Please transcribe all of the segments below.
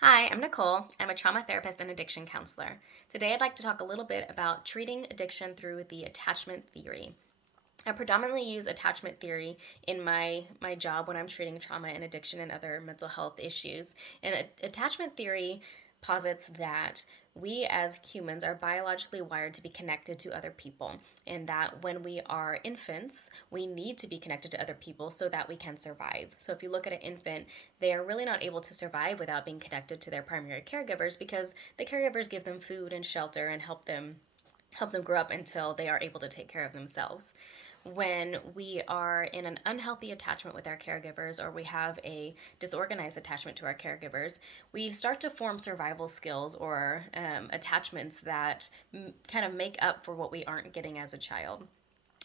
Hi, I'm Nicole. I'm a trauma therapist and addiction counselor. Today, I'd like to talk a little bit about treating addiction through the attachment theory. I predominantly use attachment theory in my job when I'm treating trauma and addiction and other mental health issues. And attachment theory posits that we as humans are biologically wired to be connected to other people, and that when we are infants, we need to be connected to other people so that we can survive. So if you look at an infant, they are really not able to survive without being connected to their primary caregivers because the caregivers give them food and shelter and help them grow up until they are able to take care of themselves. When we are in an unhealthy attachment with our caregivers, or we have a disorganized attachment to our caregivers, we start to form survival skills or attachments that kind of make up for what we aren't getting as a child.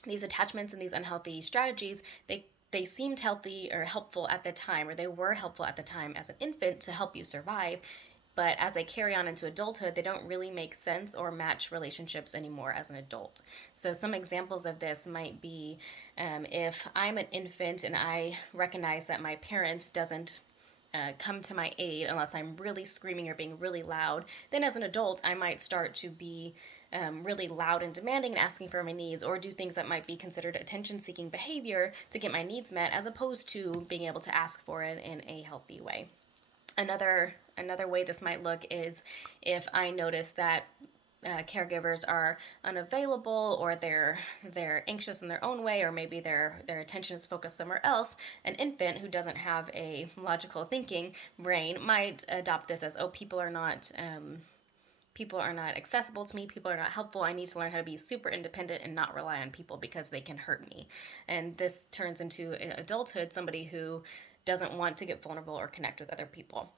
These attachments and these unhealthy strategies, they seemed healthy or helpful at the time, or they were helpful at the time as an infant to help you survive, but as they carry on into adulthood, they don't really make sense or match relationships anymore as an adult. So, some examples of this might be if I'm an infant and I recognize that my parent doesn't come to my aid unless I'm really screaming or being really loud, then as an adult, I might start to be really loud and demanding and asking for my needs, or do things that might be considered attention seeking behavior to get my needs met, as opposed to being able to ask for it in a healthy way. Another way this might look is if I notice that caregivers are unavailable, or they're anxious in their own way, or maybe their attention is focused somewhere else. An infant who doesn't have a logical thinking brain might adopt this as, oh, people are not accessible to me, people are not helpful, I need to learn how to be super independent and not rely on people because they can hurt me. And this turns into adulthood somebody who doesn't want to get vulnerable or connect with other people.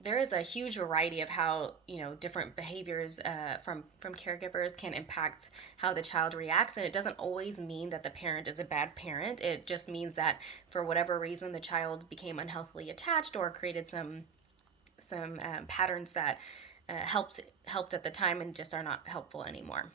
There is a huge variety of how different behaviors from caregivers can impact how the child reacts, and it doesn't always mean that the parent is a bad parent. It just means that for whatever reason the child became unhealthily attached or created some patterns that helped at the time and just are not helpful anymore.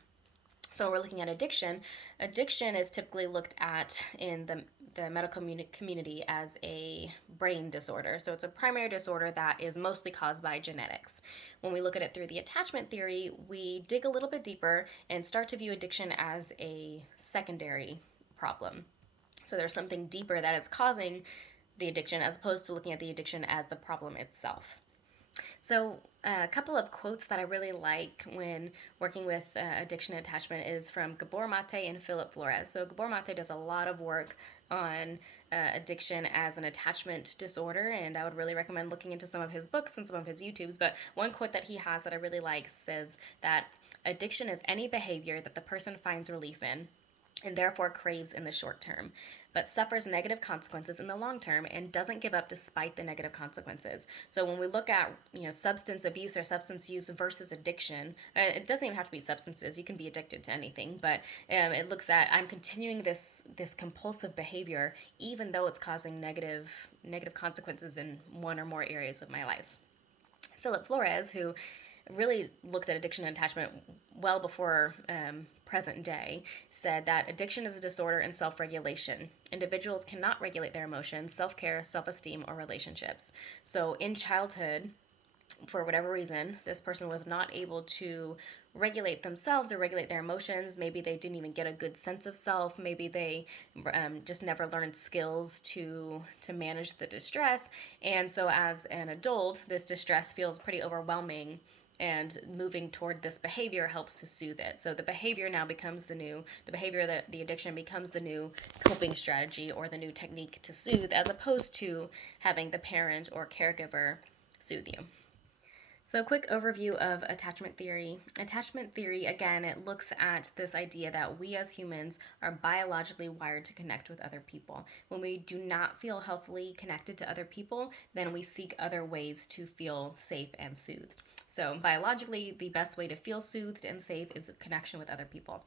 So we're looking at addiction. Addiction is typically looked at in the medical community as a brain disorder. So it's a primary disorder that is mostly caused by genetics. When we look at it through the attachment theory, we dig a little bit deeper and start to view addiction as a secondary problem. So there's something deeper that is causing the addiction, as opposed to looking at the addiction as the problem itself. So, a couple of quotes that I really like when working with addiction and attachment is from Gabor Mate and Philip Flores. So, Gabor Mate does a lot of work on addiction as an attachment disorder, and I would really recommend looking into some of his books and some of his YouTubes. But one quote that he has that I really like says that addiction is any behavior that the person finds relief in and therefore craves in the short term, but suffers negative consequences in the long term and doesn't give up despite the negative consequences. So when we look at substance abuse or substance use versus addiction, it doesn't even have to be substances. You can be addicted to anything, but it looks at, I'm continuing this compulsive behavior even though it's causing negative consequences in one or more areas of my life. Philip Flores, who really looked at addiction and attachment well before present day, said that addiction is a disorder in self regulation. Individuals cannot regulate their emotions, self care, self esteem, or relationships. So, in childhood, for whatever reason, this person was not able to regulate themselves or regulate their emotions. Maybe they didn't even get a good sense of self. Maybe they just never learned skills to manage the distress. And so, as an adult, this distress feels pretty overwhelming, and moving toward this behavior helps to soothe it. So the behavior now becomes the behavior that the addiction becomes the new coping strategy or the new technique to soothe, as opposed to having the parent or caregiver soothe you. So, a quick overview of attachment theory. Attachment theory, again, it looks at this idea that we as humans are biologically wired to connect with other people. When we do not feel healthily connected to other people, then we seek other ways to feel safe and soothed. So, biologically, the best way to feel soothed and safe is connection with other people.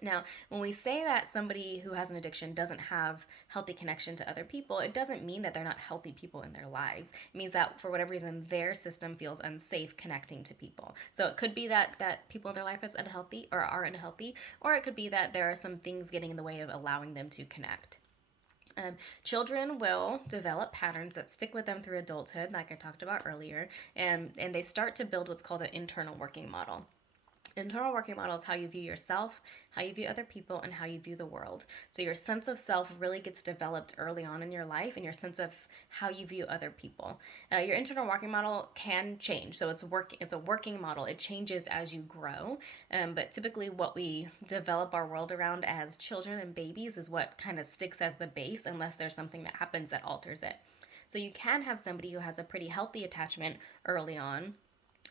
Now, when we say that somebody who has an addiction doesn't have healthy connection to other people, it doesn't mean that they're not healthy people in their lives. It means that for whatever reason, their system feels unsafe connecting to people. So it could be that people in their life is unhealthy or are unhealthy, or it could be that there are some things getting in the way of allowing them to connect. Children will develop patterns that stick with them through adulthood, like I talked about earlier, and they start to build what's called an internal working model. Internal working model is how you view yourself, how you view other people, and how you view the world. So your sense of self really gets developed early on in your life, and your sense of how you view other people. Your internal working model can change. So it's a working model. It changes as you grow. But typically, what we develop our world around as children and babies is what kind of sticks as the base, unless there's something that happens that alters it. So you can have somebody who has a pretty healthy attachment early on,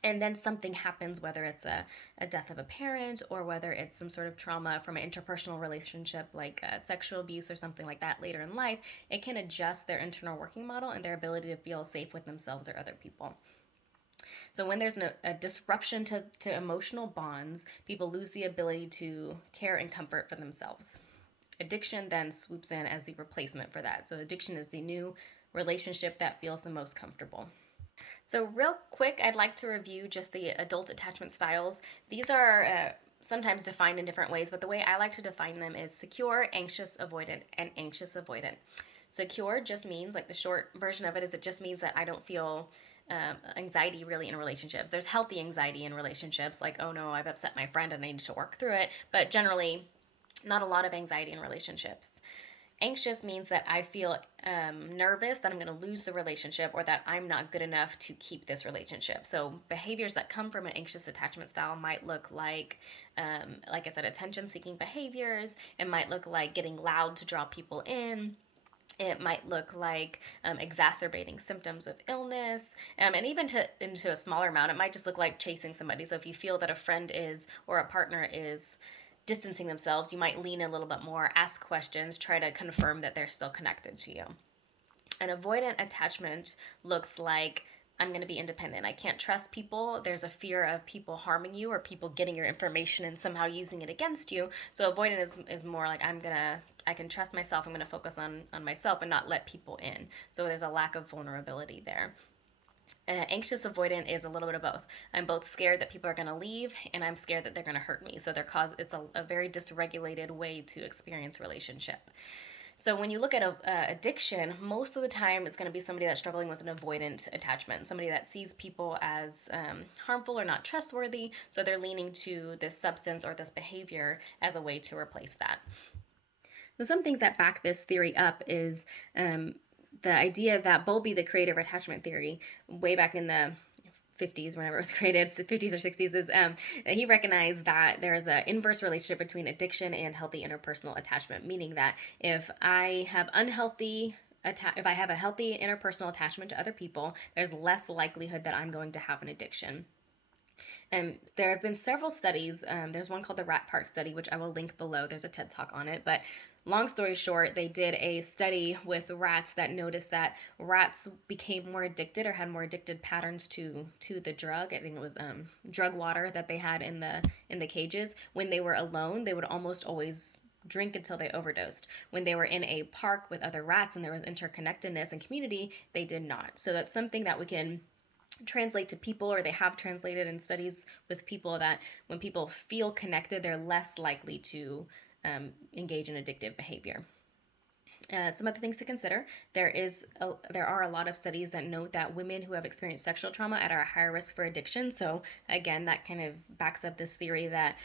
and then something happens, whether it's a death of a parent or whether it's some sort of trauma from an interpersonal relationship like sexual abuse or something like that later in life. It can adjust their internal working model and their ability to feel safe with themselves or other people. So when there's a disruption to emotional bonds, people lose the ability to care and comfort for themselves. Addiction then swoops in as the replacement for that. So addiction is the new relationship that feels the most comfortable. So, real quick, I'd like to review just the adult attachment styles. These are sometimes defined in different ways, but the way I like to define them is secure, anxious, avoidant, and anxious avoidant. Secure just means, like the short version of it is, it just means that I don't feel anxiety really in relationships. There's healthy anxiety in relationships, like, oh no, I've upset my friend and I need to work through it, but generally, not a lot of anxiety in relationships. Anxious means that I feel nervous that I'm going to lose the relationship or that I'm not good enough to keep this relationship. So behaviors that come from an anxious attachment style might look like I said, attention-seeking behaviors. It might look like getting loud to draw people in. It might look like exacerbating symptoms of illness, and even into a smaller amount, it might just look like chasing somebody. So if you feel that a friend is or a partner is distancing themselves, you might lean a little bit more, ask questions, try to confirm that they're still connected to you. An avoidant attachment looks like I'm going to be independent. I can't trust people. There's a fear of people harming you or people getting your information and somehow using it against you. So avoidant is more like I can trust myself. I'm going to focus on myself and not let people in. So there's a lack of vulnerability there. Anxious avoidant is a little bit of both. I'm both scared that people are going to leave and I'm scared that they're going to hurt me. So it's a very dysregulated way to experience relationship. So when you look at addiction, most of the time it's going to be somebody that's struggling with an avoidant attachment, somebody that sees people as harmful or not trustworthy, so they're leaning to this substance or this behavior as a way to replace that. So some things that back this theory up is the idea that Bowlby, the creator of attachment theory, way back in the 50s, whenever it was created, 50s or 60s, is he recognized that there is an inverse relationship between addiction and healthy interpersonal attachment, meaning that if I have if I have a healthy interpersonal attachment to other people, there's less likelihood that I'm going to have an addiction. And there have been several studies. There's one called the Rat Park study, which I will link below. There's a TED Talk on it. But long story short, they did a study with rats that noticed that rats became more addicted or had more addicted patterns to the drug. I think it was drug water that they had in the cages. When they were alone, they would almost always drink until they overdosed. When they were in a park with other rats and there was interconnectedness and community, they did not. So that's something that we can translate to people, or they have translated in studies with people, that when people feel connected, they're less likely to engage in addictive behavior. Some other things to consider. There are a lot of studies that note that women who have experienced sexual trauma are at higher risk for addiction. So again, that kind of backs up this theory that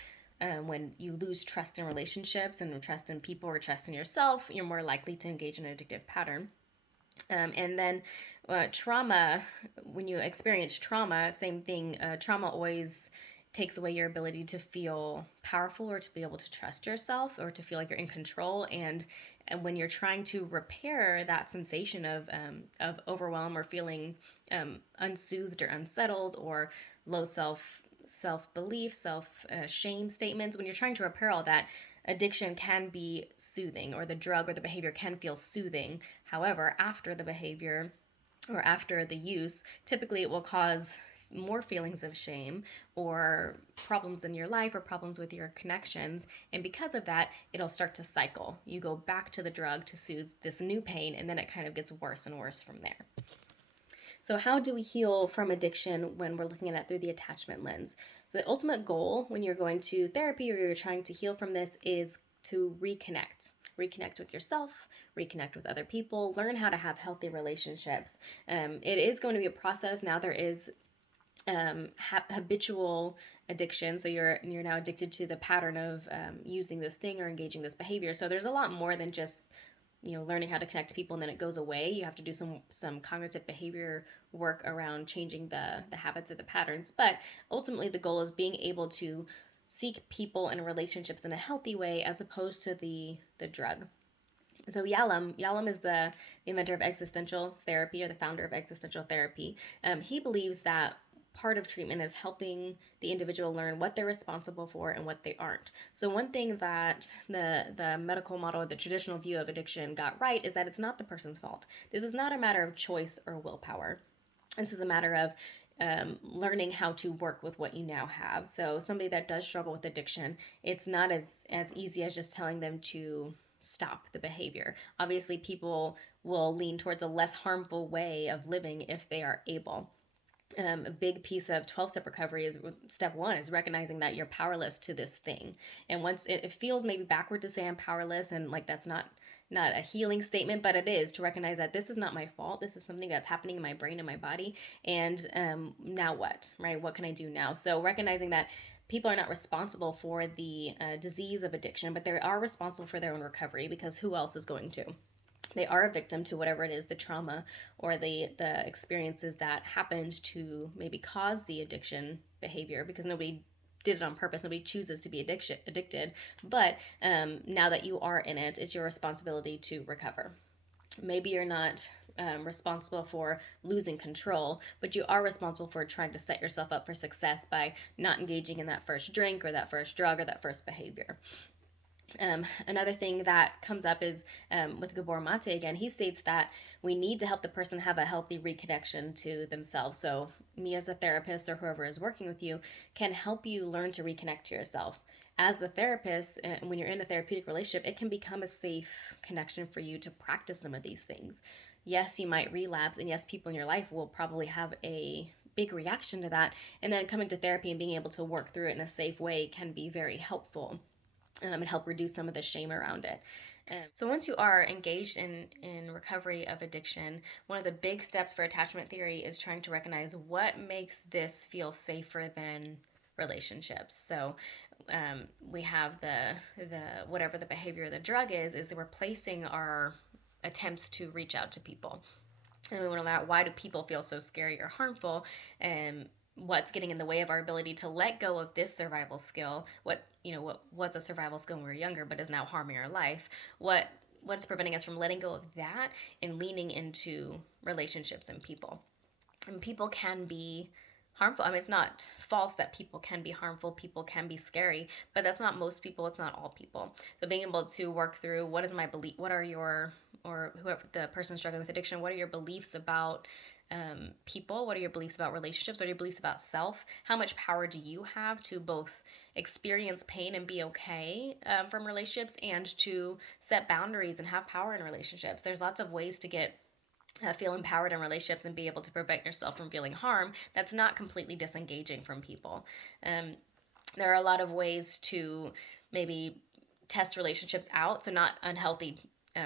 when you lose trust in relationships and trust in people or trust in yourself, you're more likely to engage in an addictive pattern. And then trauma, when you experience trauma, same thing. Trauma always takes away your ability to feel powerful or to be able to trust yourself or to feel like you're in control. And when you're trying to repair that sensation of overwhelm or feeling unsoothed or unsettled or low self-belief, shame statements, when you're trying to repair all that, addiction can be soothing, or the drug or the behavior can feel soothing. However, after the behavior or after the use, typically it will cause more feelings of shame or problems in your life or problems with your connections. And because of that, it'll start to cycle. You go back to the drug to soothe this new pain, and then it kind of gets worse and worse from there. So how do we heal from addiction when we're looking at it through the attachment lens? So the ultimate goal when you're going to therapy or you're trying to heal from this is to reconnect reconnect with yourself, reconnect with other people, learn how to have healthy relationships. It is going to be a process. Now there is habitual addiction, so you're now addicted to the pattern of using this thing or engaging this behavior. So there's a lot more than just learning how to connect to people and then it goes away. You have to do some cognitive behavior work around changing the habits or the patterns. But ultimately the goal is being able to seek people and relationships in a healthy way as opposed to the drug. So Yalom is the inventor of existential therapy, or the founder of existential therapy. He believes that part of treatment is helping the individual learn what they're responsible for and what they aren't. So one thing that the medical model, the traditional view of addiction got right, is that it's not the person's fault. This is not a matter of choice or willpower. This is a matter of learning how to work with what you now have. So somebody that does struggle with addiction, it's not as easy as just telling them to stop the behavior. Obviously, people will lean towards a less harmful way of living if they are able. A big piece of 12-step recovery is step one is recognizing that you're powerless to this thing. And once it feels maybe backward to say I'm powerless, and like that's not a healing statement, but it is to recognize that this is not my fault. This is something that's happening in my brain and my body. And now what, right? What can I do now? So recognizing that people are not responsible for the disease of addiction, but they are responsible for their own recovery, because who else is going to? They are a victim to whatever it is, the trauma or the experiences that happened to maybe cause the addiction behavior, because nobody did it on purpose. Nobody chooses to be addicted. But now that you are in it, it's your responsibility to recover. Maybe you're not responsible for losing control, but you are responsible for trying to set yourself up for success by not engaging in that first drink or that first drug or that first behavior. Another thing that comes up is with Gabor Mate again, he states that we need to help the person have a healthy reconnection to themselves. So me as a therapist or whoever is working with you can help you learn to reconnect to yourself. As the therapist, when you're in a therapeutic relationship, it can become a safe connection for you to practice some of these things. Yes, you might relapse, and yes, people in your life will probably have a big reaction to that. And then coming to therapy and being able to work through it in a safe way can be very helpful. And help reduce some of the shame around it. So once you are engaged in recovery of addiction, one of the big steps for attachment theory is trying to recognize what makes this feel safer than relationships. So we have the whatever the behavior of the drug is replacing our attempts to reach out to people. And we want to learn out, why do people feel so scary or harmful, and what's getting in the way of our ability to let go of this survival skill. What was a survival skill when we were younger but is now harming our life. What's preventing us from letting go of that and leaning into relationships and people. And people can be harmful. I mean, it's not false that people can be harmful, people can be scary, but that's not most people, it's not all people. So being able to work through, what is my belief, what are your, or whoever the person struggling with addiction, what are your beliefs about people? What are your beliefs about relationships? What are your beliefs about self? How much power do you have to both experience pain and be okay from relationships, and to set boundaries and have power in relationships? There's lots of ways to feel empowered in relationships and be able to prevent yourself from feeling harm that's not completely disengaging from people. There are a lot of ways to maybe test relationships out, so not unhealthy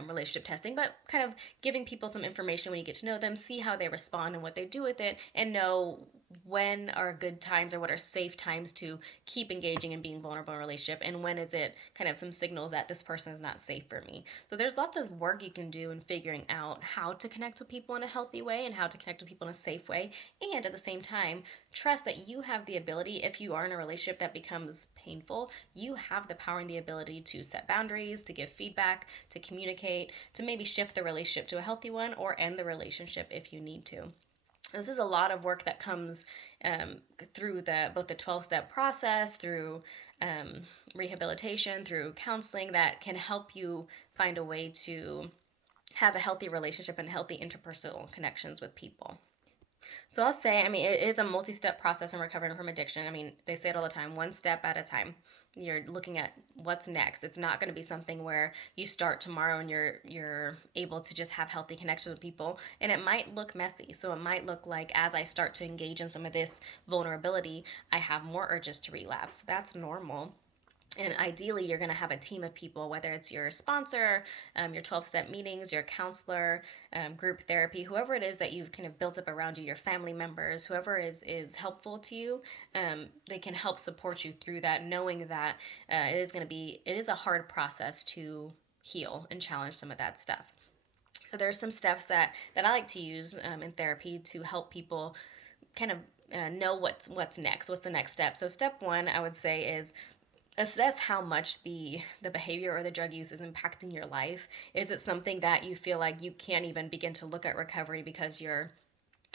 relationship testing, but kind of giving people some information when you get to know them, see how they respond and what they do with it, and know when are good times or what are safe times to keep engaging and being vulnerable in a relationship, and when is it kind of some signals that this person is not safe for me. So there's lots of work you can do in figuring out how to connect with people in a healthy way and how to connect with people in a safe way, and at the same time trust that you have the ability, if you are in a relationship that becomes painful, you have the power and the ability to set boundaries, to give feedback, to communicate, to maybe shift the relationship to a healthy one, or end the relationship if you need to. This is a lot of work that comes through both the 12-step process, through rehabilitation, through counseling, that can help you find a way to have a healthy relationship and healthy interpersonal connections with people. So I'll say, I mean, it is a multi-step process in recovering from addiction. I mean, they say it all the time, one step at a time. You're looking at what's next. It's not going to be something where you start tomorrow and you're able to just have healthy connections with people. And it might look messy. So it might look like, as I start to engage in some of this vulnerability, I have more urges to relapse. That's normal. And ideally, you're going to have a team of people, whether it's your sponsor, your 12-step meetings, your counselor, group therapy, whoever it is that you've kind of built up around you, your family members, whoever is helpful to you, they can help support you through that, knowing that it is a hard process to heal and challenge some of that stuff. So there's some steps that I like to use in therapy to help people kind of know what's next. What's the next step? So step one, I would say, is assess how much the behavior or the drug use is impacting your life. Is it something that you feel like you can't even begin to look at recovery because you're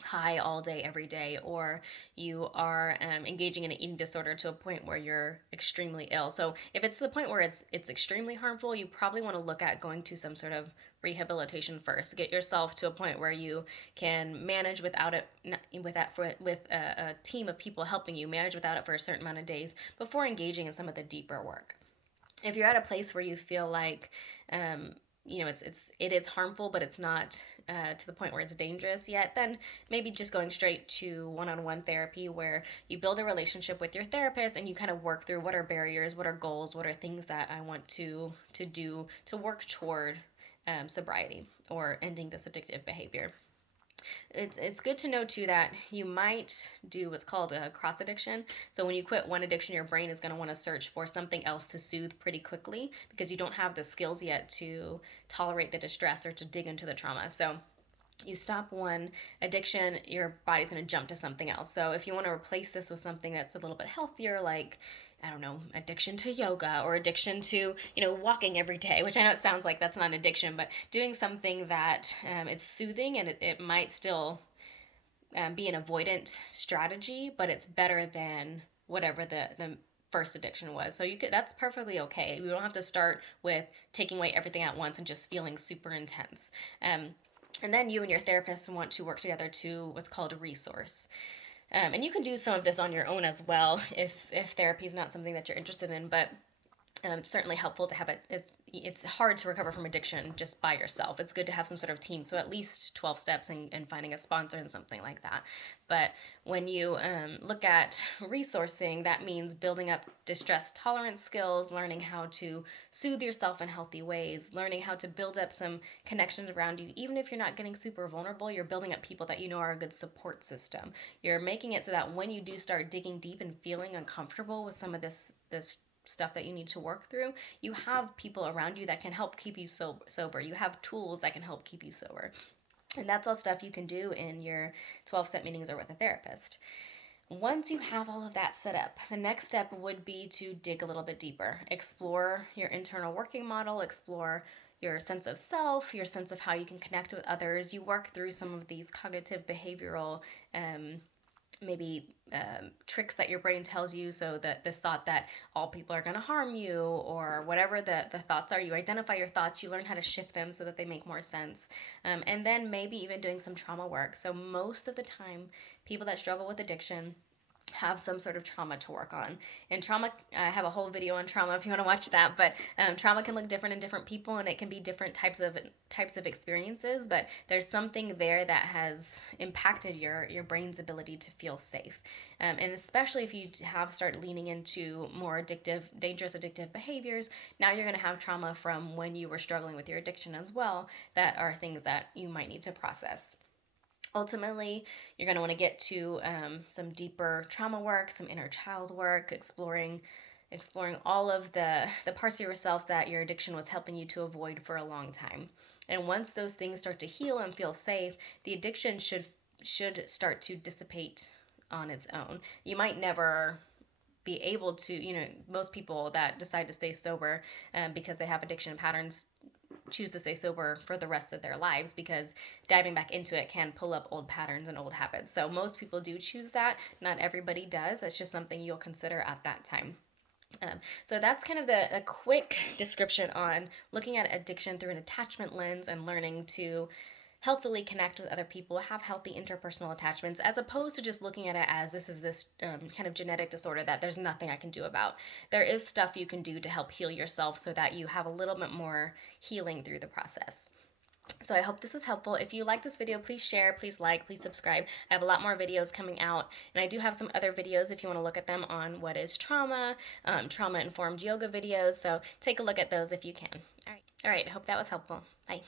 high all day every day, or you are engaging in an eating disorder to a point where you're extremely ill? So if it's to the point where it's extremely harmful, you probably want to look at going to some sort of rehabilitation first. Get yourself to a point where you can manage without it, with a team of people helping you manage without it for a certain amount of days before engaging in some of the deeper work. If you're at a place where you feel like it is harmful, but it's not to the point where it's dangerous yet, then maybe just going straight to one-on-one therapy, where you build a relationship with your therapist and you kind of work through what are barriers, what are goals, what are things that I want to do to work toward sobriety or ending this addictive behavior. It's good to know too that you might do what's called a cross addiction. So when you quit one addiction, your brain is going to want to search for something else to soothe pretty quickly, because you don't have the skills yet to tolerate the distress or to dig into the trauma. So you stop one addiction, your body's going to jump to something else. So if you want to replace this with something that's a little bit healthier, like, I don't know, addiction to yoga, or addiction to, walking every day, which I know it sounds like that's not an addiction, but doing something that it's soothing, and it might still be an avoidant strategy, but it's better than whatever the first addiction was. So that's perfectly okay. We don't have to start with taking away everything at once and just feeling super intense. And then you and your therapist want to work together to what's called a resource. And you can do some of this on your own as well if therapy is not something that you're interested in, but it's certainly helpful to have it. It's hard to recover from addiction just by yourself. It's good to have some sort of team, so at least 12 steps and finding a sponsor and something like that. But when you look at resourcing, that means building up distress tolerance skills, learning how to soothe yourself in healthy ways, learning how to build up some connections around you. Even if you're not getting super vulnerable, you're building up people that you know are a good support system. You're making it so that when you do start digging deep and feeling uncomfortable with some of this stuff that you need to work through, you have people around you that can help keep you sober. You have tools that can help keep you sober. And that's all stuff you can do in your 12-step meetings or with a therapist. Once you have all of that set up, the next step would be to dig a little bit deeper. Explore your internal working model, explore your sense of self, your sense of how you can connect with others. You work through some of these cognitive behavioral maybe tricks that your brain tells you, so that this thought that all people are going to harm you, or whatever the thoughts are, you identify your thoughts, you learn how to shift them so that they make more sense, and then maybe even doing some trauma work. So most of the time, people that struggle with addiction have some sort of trauma to work on. And trauma, I have a whole video on trauma if you want to watch that, but trauma can look different in different people, and it can be different types of experiences, but there's something there that has impacted your brain's ability to feel safe. And especially if you start leaning into more dangerous addictive behaviors, now you're going to have trauma from when you were struggling with your addiction as well, that are things that you might need to process. Ultimately, you're going to want to get to some deeper trauma work, some inner child work, exploring all of the parts of yourself that your addiction was helping you to avoid for a long time. And once those things start to heal and feel safe, the addiction should start to dissipate on its own. You might never be able to, most people that decide to stay sober because they have addiction patterns choose to stay sober for the rest of their lives, because diving back into it can pull up old patterns and old habits. So most people do choose that. Not everybody does. That's just something you'll consider at that time. So that's kind of a quick description on looking at addiction through an attachment lens and learning to healthily connect with other people, have healthy interpersonal attachments, as opposed to just looking at it as this is this kind of genetic disorder that there's nothing I can do about. There is stuff you can do to help heal yourself so that you have a little bit more healing through the process. So I hope this was helpful. If you like this video, please share, please like, please subscribe. I have a lot more videos coming out, and I do have some other videos if you want to look at them on what is trauma, trauma-informed yoga videos. So take a look at those if you can. All right. I hope that was helpful. Bye.